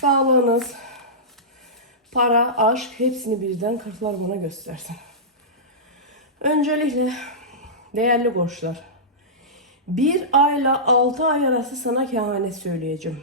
sağlığınız, para, aşk hepsini birden kartlar bana göstersin. Öncelikle değerli koçlar. Bir ayla altı ay arası sana kehanet söyleyeceğim.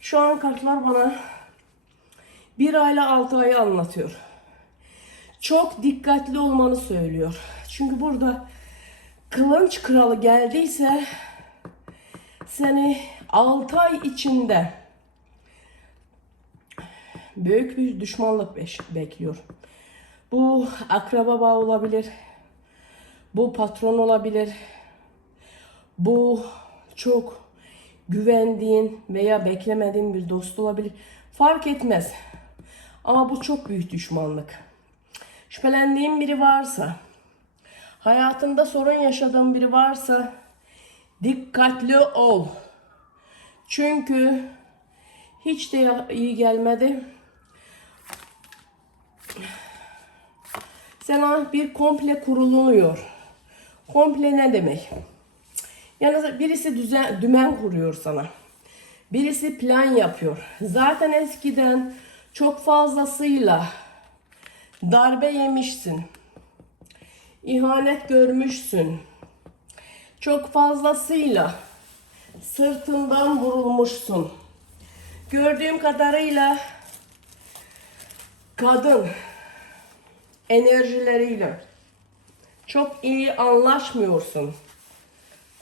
Şu an kartlar bana bir ayla altı ayı anlatıyor. Çok dikkatli olmanı söylüyor. Çünkü burada kılınç kralı geldiyse seni 6 ay içinde büyük bir düşmanlık bekliyor. Bu akraba bağı olabilir. Bu patron olabilir. Bu çok güvendiğin veya beklemediğin bir dost olabilir. Fark etmez. Ama bu çok büyük düşmanlık. Şüphelendiğin biri varsa, hayatında sorun yaşadığın biri varsa dikkatli ol. Çünkü hiç de iyi gelmedi. Sana bir komple kuruluyor. Komple ne demek? Yani birisi düzen, dümen kuruyor sana. Birisi plan yapıyor. Zaten eskiden çok fazlasıyla darbe yemişsin. İhanet görmüşsün. Çok fazlasıyla sırtından vurulmuşsun. Gördüğüm kadarıyla kadın enerjileriyle çok iyi anlaşmıyorsun.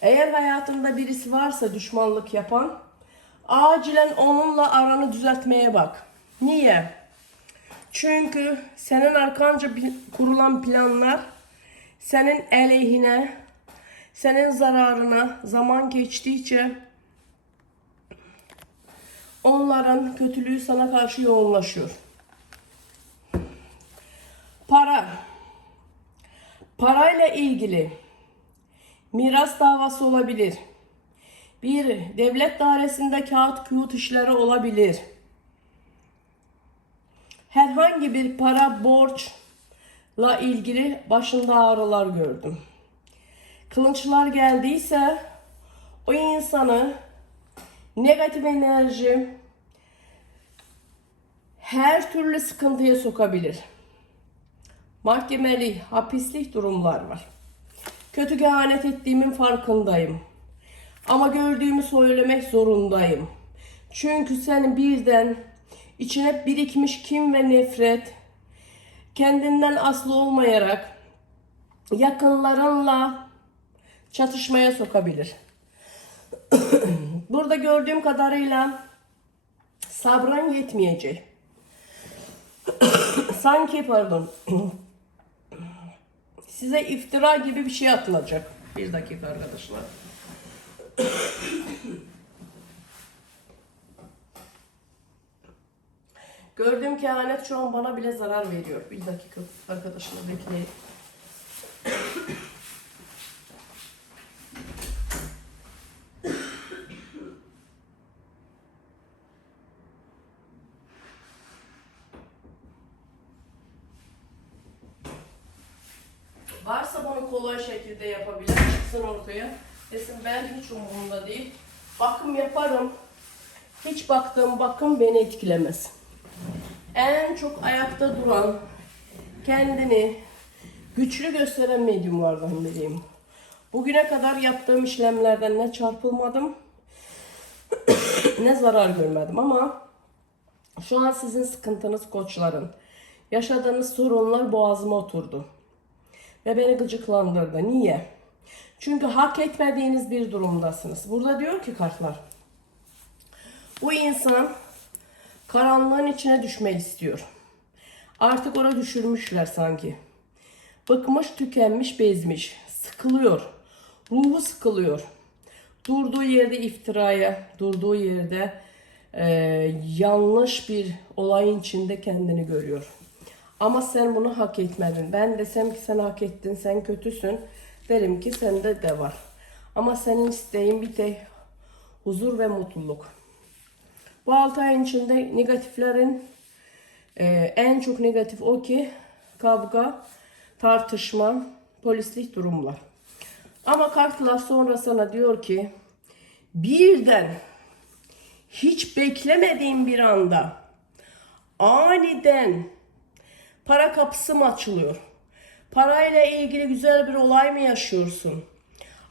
Eğer hayatında birisi varsa düşmanlık yapan, acilen onunla aranı düzeltmeye bak. Niye? Çünkü senin arkanca kurulan planlar senin aleyhine, senin zararına zaman geçtikçe onların kötülüğü sana karşı yoğunlaşıyor. Para. Parayla ilgili miras davası olabilir. Bir devlet dairesinde kağıt kuyut işleri olabilir. Herhangi bir para borçla ilgili başında ağrılar gördüm. Kılınçlar geldiyse o insanı negatif enerji her türlü sıkıntıya sokabilir. Mahkemeli, hapislik durumlar var. Kötü kehanet ettiğimin farkındayım. Ama gördüğümü söylemek zorundayım. Çünkü senin birden içine birikmiş kim ve nefret, kendinden aslı olmayarak yakınlarınla çatışmaya sokabilir. Burada gördüğüm kadarıyla sabrın yetmeyecek. Sanki pardon. Size iftira gibi bir şey atılacak. Bir dakika arkadaşlar. Gördüğüm kehanet şu an bana bile zarar veriyor. Bir dakika arkadaşlar bekleyin. Kolay şekilde yapabilen çıksın ortaya. Desin ben hiç umurumda değil. Bakım yaparım. Hiç baktığım bakım beni etkilemez. En çok ayakta duran, kendini güçlü gösteren medyumlardan biriyim. Bugüne kadar yaptığım işlemlerden ne çarpılmadım, ne zarar görmedim ama şu an sizin sıkıntınız koçların. Yaşadığınız sorunlar boğazıma oturdu. Ve beni gıcıklandırdı. Niye? Çünkü hak etmediğiniz bir durumdasınız. Burada diyor ki kartlar. Bu insan karanlığın içine düşmek istiyor. Artık oraya düşürmüşler sanki. Bıkmış, tükenmiş, bezmiş. Sıkılıyor. Ruhu sıkılıyor. Durduğu yerde iftiraya, durduğu yerde e, yanlış bir olayın içinde kendini görüyor. Ama sen bunu hak etmedin. Ben desem ki sen hak ettin, sen kötüsün. Derim ki sende de var. Ama senin isteğin bir tek huzur ve mutluluk. Bu 6 ayın içinde negatiflerin e, en çok negatif o ki kavga, tartışma, polislik durumlar. Ama kartlar sonra sana diyor ki birden hiç beklemediğin bir anda aniden para kapısı mı açılıyor? Parayla ilgili güzel bir olay mı yaşıyorsun?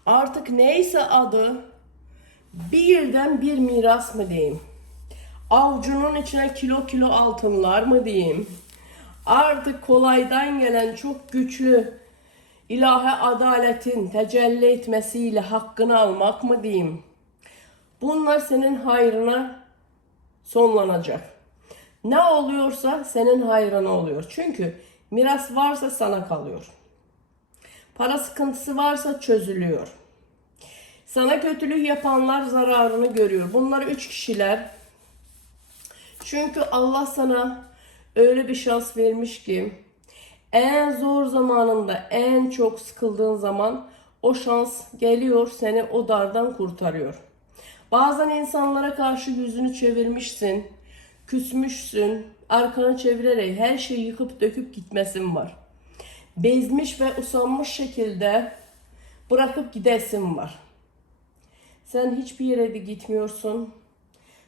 Artık neyse adı birden bir miras mı diyeyim? Avcunun içine kilo kilo altınlar mı diyeyim? Artık kolaydan gelen çok güçlü ilahi adaletin tecelli etmesiyle hakkını almak mı diyeyim? Bunlar senin hayrına sonlanacak. Ne oluyorsa senin hayrına oluyor. Çünkü miras varsa sana kalıyor. Para sıkıntısı varsa çözülüyor. Sana kötülük yapanlar zararını görüyor. Bunlar üç kişiler. Çünkü Allah sana öyle bir şans vermiş ki en zor zamanında, en çok sıkıldığın zaman o şans geliyor, seni o dardan kurtarıyor. Bazen insanlara karşı yüzünü çevirmişsin, küsmüşsün, arkanı çevirerek her şeyi yıkıp döküp gitmesin var. Bezmiş ve usanmış şekilde bırakıp gidesin var. Sen hiçbir yere de gitmiyorsun.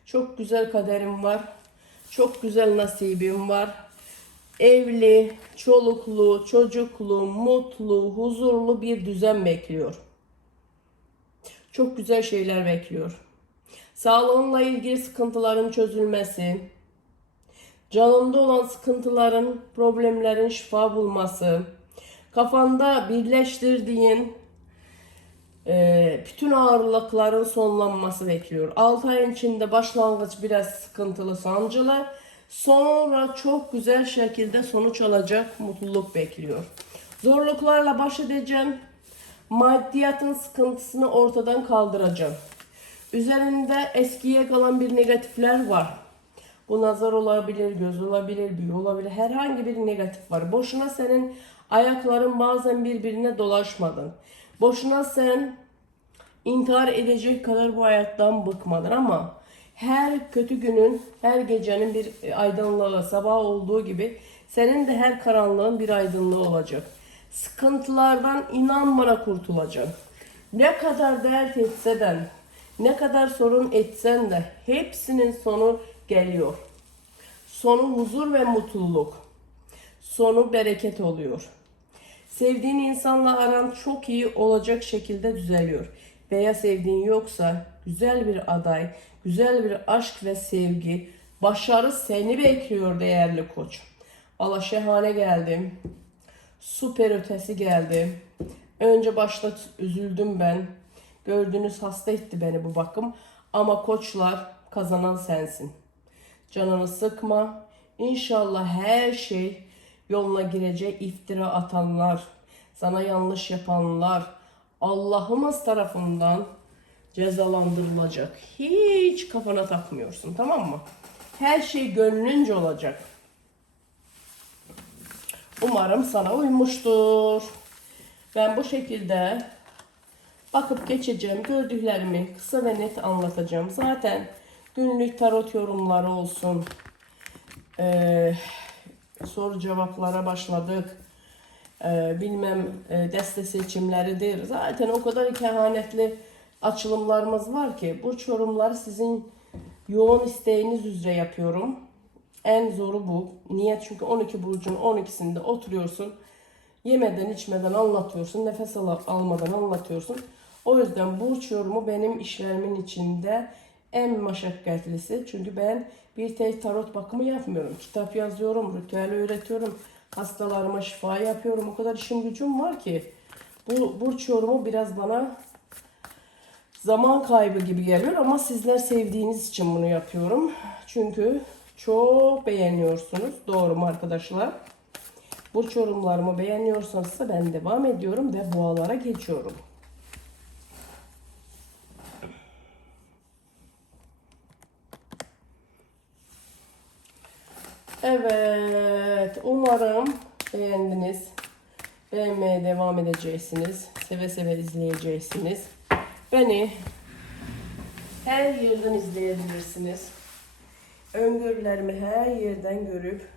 Çok güzel kaderim var. Çok güzel nasibim var. Evli, çoluklu, çocuklu, mutlu, huzurlu bir düzen bekliyor. Çok güzel şeyler bekliyor. Sağlığınla ilgili sıkıntıların çözülmesi, canında olan sıkıntıların, problemlerin şifa bulması, kafanda birleştirdiğin e, bütün ağırlıkların sonlanması bekliyor. 6 ayın içinde başlangıç biraz sıkıntılı, sancılı. Sonra çok güzel şekilde sonuç alacak mutluluk bekliyor. Zorluklarla baş edeceğim. Maddiyatın sıkıntısını ortadan kaldıracağım. Üzerinde eskiye kalan bir negatifler var. Bu nazar olabilir, göz olabilir, büyü olabilir. Herhangi bir negatif var. Boşuna senin ayakların bazen birbirine dolaşmadın. Boşuna sen intihar edecek kadar bu hayattan bıkmadın ama her kötü günün, her gecenin bir aydınlığı, sabah olduğu gibi senin de her karanlığın bir aydınlığı olacak. Sıkıntılardan inan bana kurtulacaksın. Ne kadar dert etseden, ne kadar sorun etsen de hepsinin sonu geliyor. Sonu huzur ve mutluluk. Sonu bereket oluyor. Sevdiğin insanla aran çok iyi olacak şekilde düzeliyor. Veya sevdiğin yoksa güzel bir aday, güzel bir aşk ve sevgi, başarı seni bekliyor değerli koç. Allah şahane geldim. Süper ötesi geldi. Önce başta üzüldüm ben. Gördüğünüz hasta etti beni bu bakım. Ama koçlar kazanan sensin. Canını sıkma. İnşallah her şey yoluna girecek iftira atanlar, sana yanlış yapanlar Allah'ımız tarafından cezalandırılacak. Hiç kafana takmıyorsun tamam mı? Her şey gönlünce olacak. Umarım sana uymuştur. Ben bu şekilde bakıp geçeceğim. Gördüklerimi kısa ve net anlatacağım. Zaten günlük tarot yorumları olsun. Ee, soru cevaplara başladık. Ee, bilmem e, deste seçimleridir. Zaten o kadar kehanetli açılımlarımız var ki bu yorumları sizin yoğun isteğiniz üzere yapıyorum. En zoru bu. Niye? Çünkü 12 burcun 12'sinde oturuyorsun. Yemeden içmeden anlatıyorsun. Nefes al almadan anlatıyorsun. O yüzden burç yorumu benim işlerimin içinde en meşakkatlisi. Çünkü ben bir tek tarot bakımı yapmıyorum. Kitap yazıyorum, ritüel öğretiyorum. Hastalarıma şifa yapıyorum. O kadar işim gücüm var ki. Bu burç yorumu biraz bana zaman kaybı gibi geliyor ama sizler sevdiğiniz için bunu yapıyorum. Çünkü çok beğeniyorsunuz. Doğru mu arkadaşlar? Burç yorumlarımı beğeniyorsanız ben devam ediyorum ve boğalara geçiyorum. Evet, umarım beğendiniz. Beğenmeye devam edeceksiniz. Seve seve izleyeceksiniz. Beni her yerden izleyebilirsiniz. Öngörülerimi her yerden görüp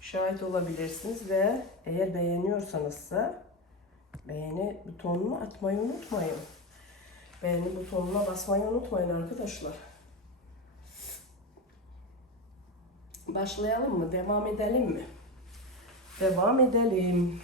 şahit olabilirsiniz ve eğer beğeniyorsanız da beğeni butonunu atmayı unutmayın. Beğeni butonuna basmayı unutmayın arkadaşlar. Başlayalım mı? Devam edelim mi? Devam edelim.